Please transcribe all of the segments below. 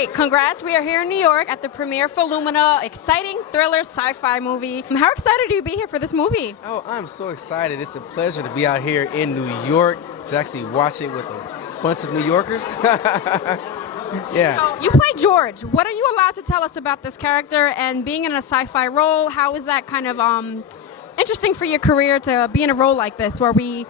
Great, congrats. We are here in New York at the premiere for Lumina, exciting thriller sci-fi movie. How excited are you to be here for this movie? Oh, I'm so excited. It's a pleasure to be out here in New York to actually watch it with a bunch of New Yorkers. Yeah. So you play George. What are you allowed to tell us about this character and being in a sci-fi role? How is that kind of interesting for your career to be in a role like this where we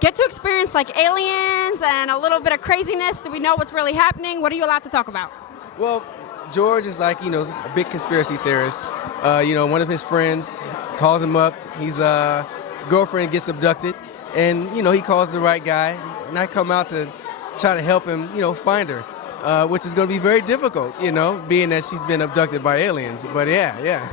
get to experience like aliens and a little bit of craziness? Do we know what's really happening? What are you allowed to talk about? Well, George is like, a big conspiracy theorist. One of his friends calls him up. His girlfriend gets abducted, and, he calls the right guy. And I come out to try to help him, find her, which is going to be very difficult, being that she's been abducted by aliens. But yeah.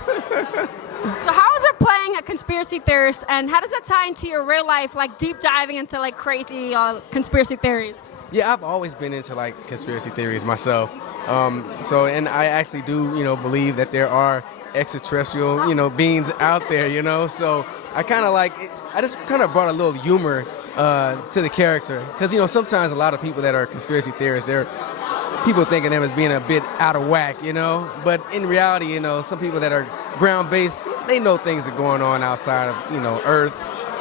So how is it playing a conspiracy theorist, and how does that tie into your real life, like deep diving into like crazy conspiracy theories? Yeah, I've always been into like conspiracy theories myself. And I actually do, believe that there are extraterrestrial, beings out there, So I kind of I just kind of brought a little humor to the character, because sometimes a lot of people that are conspiracy theorists, people think of them as being a bit out of whack, But in reality, some people that are ground-based, they know things are going on outside of, Earth.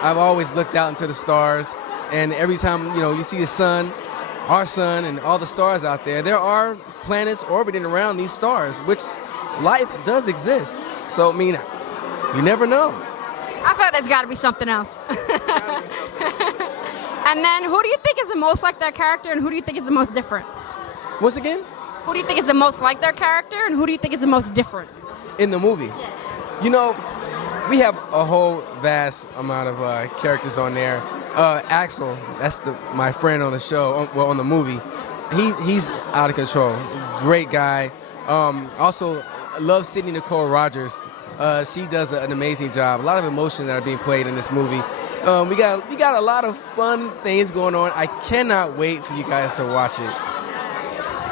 I've always looked out into the stars, and every time, you see the sun, our sun, and all the stars out there, there are planets orbiting around these stars, which life does exist. So, you never know. I thought there's got to be something else. And then, who do you think is the most like their character, and who do you think is the most different? Once again? Who do you think is the most like their character, and who do you think is the most different? In the movie? Yeah. We have a whole vast amount of characters on there. Axel, that's my friend on the show, on the movie. He's out of control. Great guy. Also, love Sidney Nicole Rogers. She does an amazing job. A lot of emotion that are being played in this movie. We got a lot of fun things going on. I cannot wait for you guys to watch it.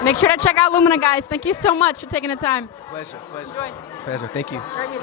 Make sure to check out Lumina, guys. Thank you so much for taking the time. Pleasure. Enjoy. Pleasure. Thank you. Very good.